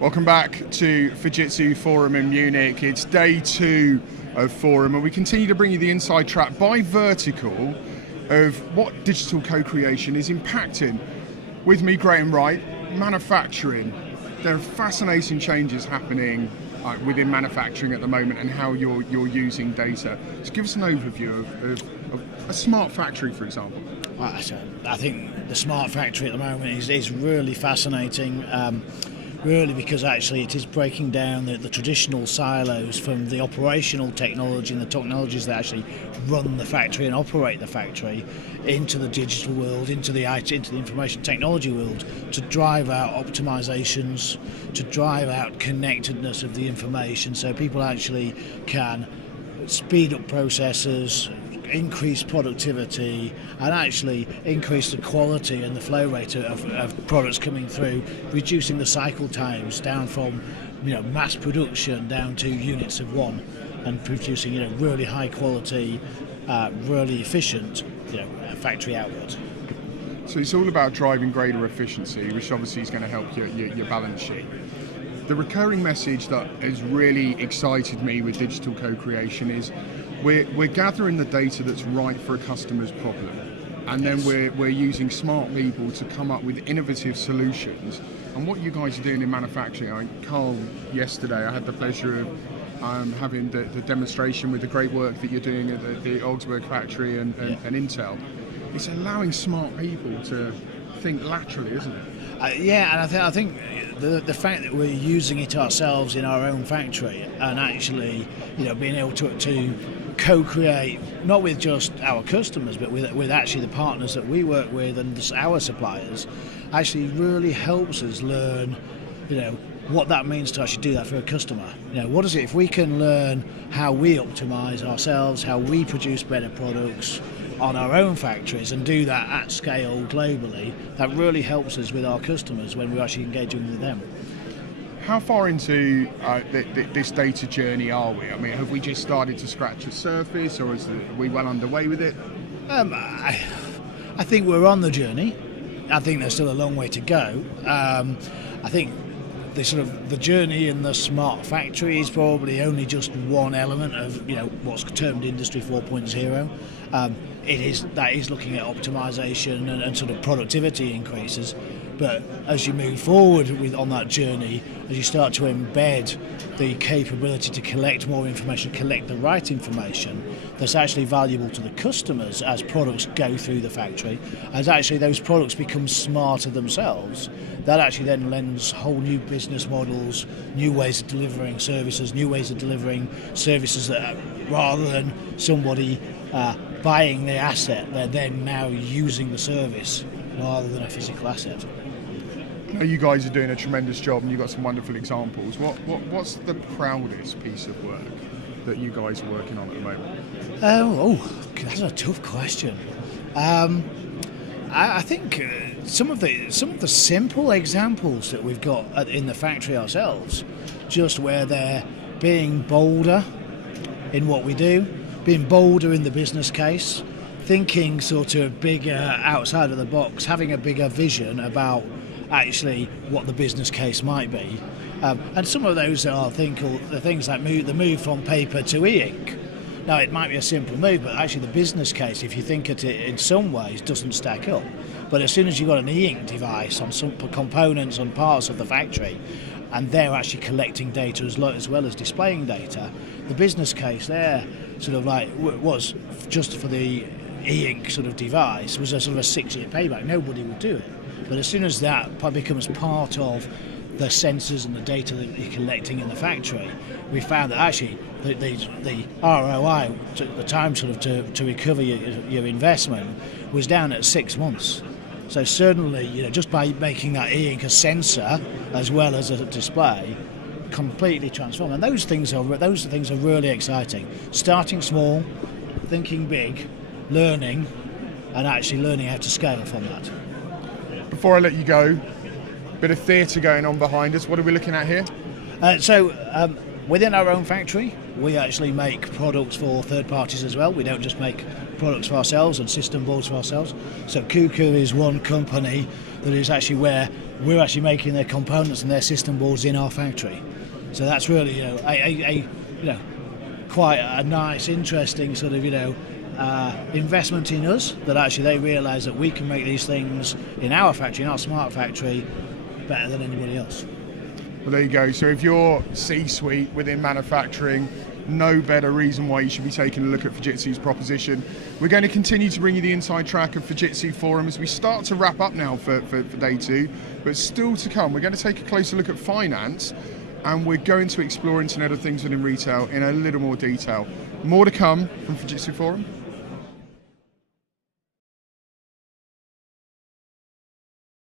Welcome back to Fujitsu Forum in Munich. It's day 2 of Forum, and we continue to bring you the inside track by vertical of what digital co-creation is impacting. With me, Graeme, Wright, manufacturing. There are fascinating changes happening within manufacturing at the moment and how you're using data. So give us an overview of a smart factory, for example. I think the smart factory at the moment is really fascinating. Really, because actually it is breaking down the traditional silos from the operational technology and the technologies that actually run the factory and operate the factory into the digital world, into the IT, into the information technology world, to drive out optimizations, to drive out connectedness of the information, so people actually can speed up processes, increase productivity, and actually increase the quality and the flow rate of products coming through, reducing the cycle times down from mass production down to units of one, and producing really high quality, really efficient factory output. So it's all about driving greater efficiency, which obviously is going to help your balance sheet. The recurring message that has really excited me with digital co-creation is we're gathering the data that's right for a customer's problem, and then we're using smart people to come up with innovative solutions. And what you guys are doing in manufacturing, Carl, yesterday I had the pleasure of having the demonstration with the great work that you're doing at the Augsburg factory and Intel. It's allowing smart people to think laterally, isn't it? And I think the fact that we're using it ourselves in our own factory, and actually being able to co-create, not with just our customers, but with actually the partners that we work with and our suppliers, actually really helps us learn what that means to actually do that for a customer. What is it if we can learn how we optimize ourselves, how we produce better products on our own factories, and do that at scale globally? That really helps us with our customers when we're actually engaging with them. How far into this data journey are we? I mean, have we just started to scratch the surface, or are we well underway with it? I think we're on the journey. I think there's still a long way to go. I think the journey in the smart factory is probably only just one element of what's termed Industry 4.0. That is looking at optimization and sort of productivity increases. But as you move forward on that journey, as you start to embed the capability to collect more information, collect the right information that's actually valuable to the customers as products go through the factory, as actually those products become smarter themselves, that actually then lends whole new business models, new ways of delivering services, that rather than somebody buying the asset, they're then now using the service rather than a physical asset. You guys are doing a tremendous job, and you've got some wonderful examples. What's the proudest piece of work that you guys are working on at the moment? That's a tough question. I think some of the simple examples that we've got in the factory ourselves, just where they're being bolder in what we do, being bolder in the business case, thinking sort of bigger outside of the box, having a bigger vision about actually what the business case might be. And some of those are the things like the move from paper to e-ink. Now, it might be a simple move, but actually the business case, if you think at it in some ways, doesn't stack up. But as soon as you've got an e-ink device on some components and parts of the factory, and they're actually collecting data as well as displaying data, the business case there sort of like was just for the e-ink sort of device was a sort of a 6-year payback. Nobody would do it. But as soon as that becomes part of the sensors and the data that you're collecting in the factory, we found that actually the ROI, the time sort of to recover your investment, was down at 6 months. So certainly, just by making that e-ink a sensor as well as a display, completely transformed. And those things are really exciting. Starting small, thinking big, learning, and actually learning how to scale from that. Before I let you go, bit of theatre going on behind us. What are we looking at here? So within our own factory, we actually make products for third parties as well. We don't just make products for ourselves and system boards for ourselves. So Cuckoo is one company that is actually where we're actually making their components and their system boards in our factory. So that's really, quite a nice, interesting sort of, investment in us, that actually they realise that we can make these things in our factory, in our smart factory, better than anybody else. Well, there you go. So if you're C-suite within manufacturing, no better reason why you should be taking a look at Fujitsu's proposition. We're going to continue to bring you the inside track of Fujitsu Forum as we start to wrap up now for day 2, but still to come. We're going to take a closer look at finance, and we're going to explore Internet of Things within retail in a little more detail. More to come from Fujitsu Forum.